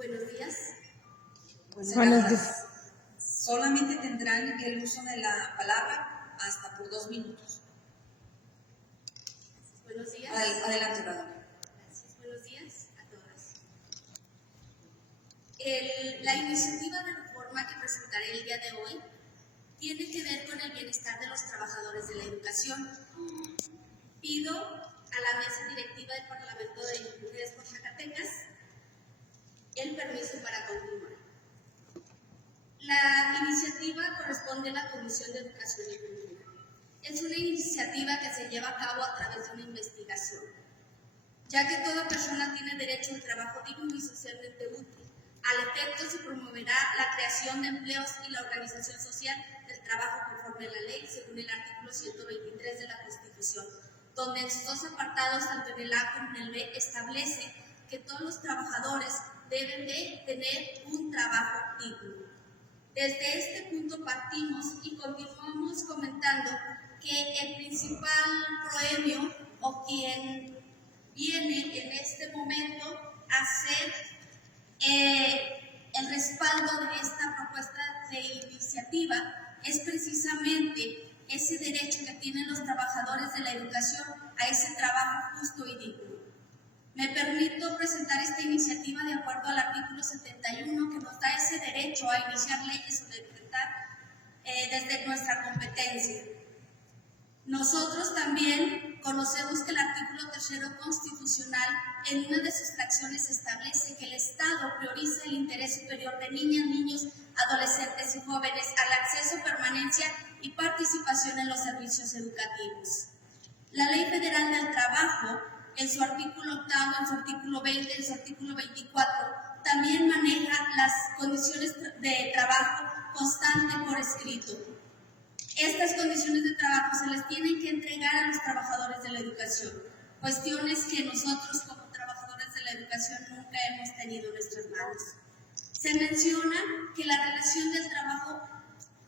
Buenos días. Buenos días. Solamente tendrán el uso de la palabra hasta por 2 minutos. Buenos días. Adelante, oradora. Gracias. Buenos días a todas. La iniciativa de reforma que presentaré el día de hoy tiene que ver con el bienestar de los trabajadores de la educación. Pido a la mesa directiva del Parlamento de Mujeres por Zacatecas el permiso para continuar. La iniciativa corresponde a la Comisión de Educación y Cultura. Es una iniciativa que se lleva a cabo a través de una investigación, ya que toda persona tiene derecho a un trabajo digno y socialmente útil. Al efecto se promoverá la creación de empleos y la organización social del trabajo conforme a la ley, según el artículo 123 de la Constitución, donde en sus dos apartados, tanto en el A como en el B, establece que todos los trabajadores deben de tener un trabajo digno. Desde este punto partimos y continuamos comentando que el principal proemio o quien viene en este momento a ser el respaldo de esta propuesta de iniciativa es precisamente ese derecho que tienen los trabajadores de la educación a ese trabajo justo y digno. Me permito presentar esta iniciativa de acuerdo al artículo 71 que nos da ese derecho a iniciar leyes o decretar desde nuestra competencia. Nosotros también conocemos que el artículo 3 constitucional en una de sus fracciones establece que el Estado prioriza el interés superior de niñas, niños, adolescentes y jóvenes al acceso, permanencia y participación en los servicios educativos. La Ley Federal del Trabajo, en su artículo 8, en su artículo 20, en su artículo 24, también maneja las condiciones de trabajo constante por escrito. Estas condiciones de trabajo se les tienen que entregar a los trabajadores de la educación, cuestiones que nosotros como trabajadores de la educación nunca hemos tenido en nuestras manos. Se menciona que la relación del trabajo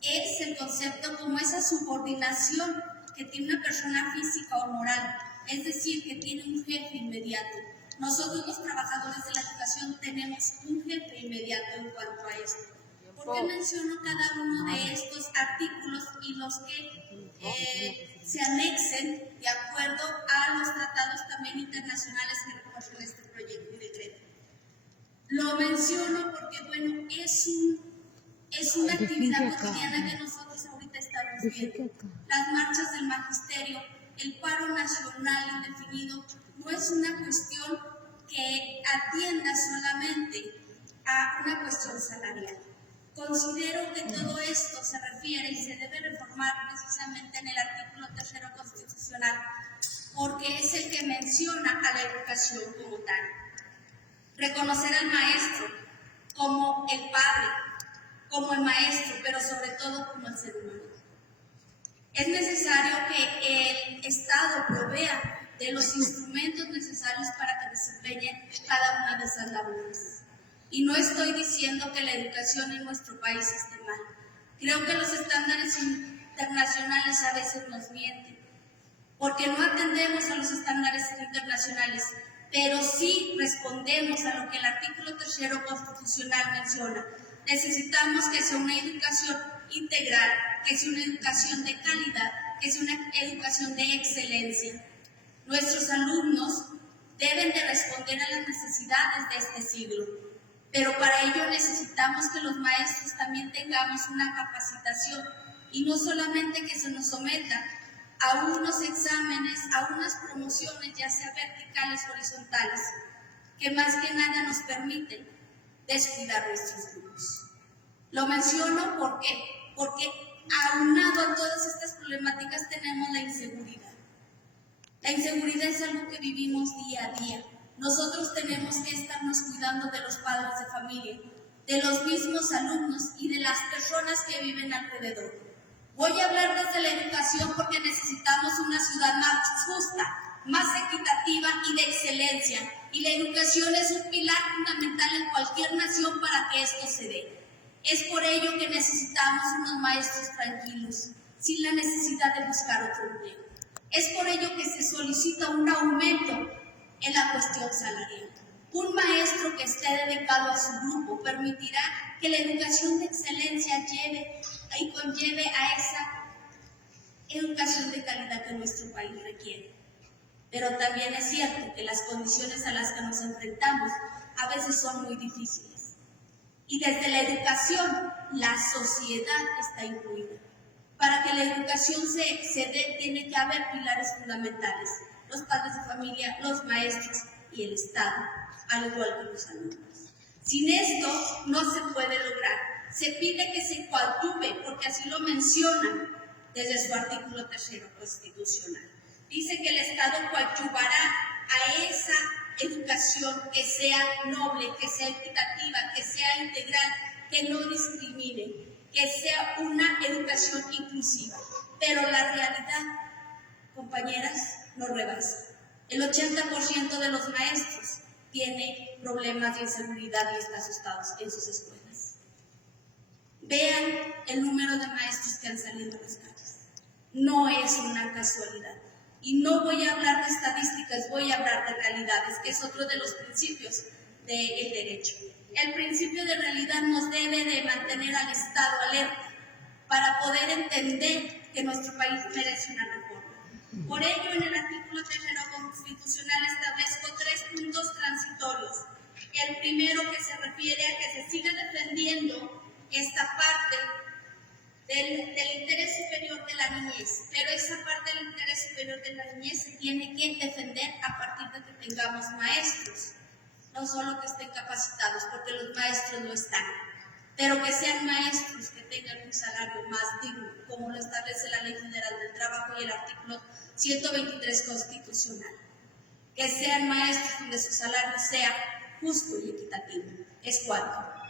es el concepto como esa subordinación que tiene una persona física o moral, es decir, que tiene un jefe inmediato. Nosotros los trabajadores de la educación tenemos un jefe inmediato en cuanto a esto. ¿Por qué menciono cada uno de estos artículos y los que se anexen de acuerdo a los tratados también internacionales que recogen este proyecto y decreto? Lo menciono porque, bueno, es una actividad cotidiana que nosotros ahorita estamos viendo. Las marchas del magisterio, el paro nacional indefinido, no es una cuestión que atienda solamente a una cuestión salarial. Considero que todo esto se refiere y se debe reformar precisamente en el artículo 3 constitucional, porque es el que menciona a la educación como tal. Reconocer al maestro como el padre, como el maestro, pero sobre todo como el ser humano. Es necesario que el Estado provea de los instrumentos necesarios para que desempeñen cada una de esas labores. Y no estoy diciendo que la educación en nuestro país esté mal. Creo que los estándares internacionales a veces nos mienten, porque no atendemos a los estándares internacionales, pero sí respondemos a lo que el artículo 3 constitucional menciona. Necesitamos que sea una educación integral, que sea una educación de calidad, que sea una educación de excelencia. Nuestros alumnos deben de responder a las necesidades de este siglo, pero para ello necesitamos que los maestros también tengamos una capacitación y no solamente que se nos someta a unos exámenes, a unas promociones, ya sea verticales o horizontales, que más que nada nos permiten descuidar nuestros grupos. Lo menciono porque aunado a todas estas problemáticas tenemos la inseguridad. La inseguridad es algo que vivimos día a día. Nosotros tenemos que estarnos cuidando de los padres de familia, de los mismos alumnos y de las personas que viven alrededor. Voy a hablar desde la educación porque necesitamos una ciudad más justa, más equitativa y de excelencia. Y la educación es un pilar fundamental en cualquier nación para que esto se dé. Es por ello que necesitamos unos maestros tranquilos, sin la necesidad de buscar otro empleo. Es por ello que se solicita un aumento en la cuestión salarial. Un maestro que esté dedicado a su grupo permitirá que la educación de excelencia lleve y conlleve a esa educación de calidad que nuestro país requiere. Pero también es cierto que las condiciones a las que nos enfrentamos a veces son muy difíciles. Y desde la educación, la sociedad está incluida. Para que la educación se dé, tiene que haber pilares fundamentales: los padres de familia, los maestros y el Estado, al igual que los alumnos. Sin esto no se puede lograr. Se pide que se coadyuve, porque así lo mencionan desde su artículo 3 constitucional. Dice que el Estado coadyuvará a esa educación que sea noble, que sea equitativa, que sea integral, que no discrimine, que sea una educación inclusiva. Pero la realidad, compañeras, nos rebasa. El 80% de los maestros tiene problemas de inseguridad y está asustados en sus escuelas. Vean el número de maestros que han salido a las calles. No es una casualidad. Y no voy a hablar de estadísticas, voy a hablar de realidades, que es otro de los principios del derecho. El principio de realidad nos debe de mantener al Estado alerta para poder entender que nuestro país merece una reforma. Por ello, en el artículo 3 constitucional establezco 3 puntos transitorios. El primero, que se refiere a que se siga defendiendo esta parte del interés superior de la niñez, pero esa parte del interés superior de la niñez se tiene que defender a partir de que tengamos maestros, no solo que estén capacitados, porque los maestros no están, pero que sean maestros que tengan un salario más digno, como lo establece la Ley Federal del Trabajo y el artículo 123 constitucional, que sean maestros donde su salario sea justo y equitativo. Es cuanto.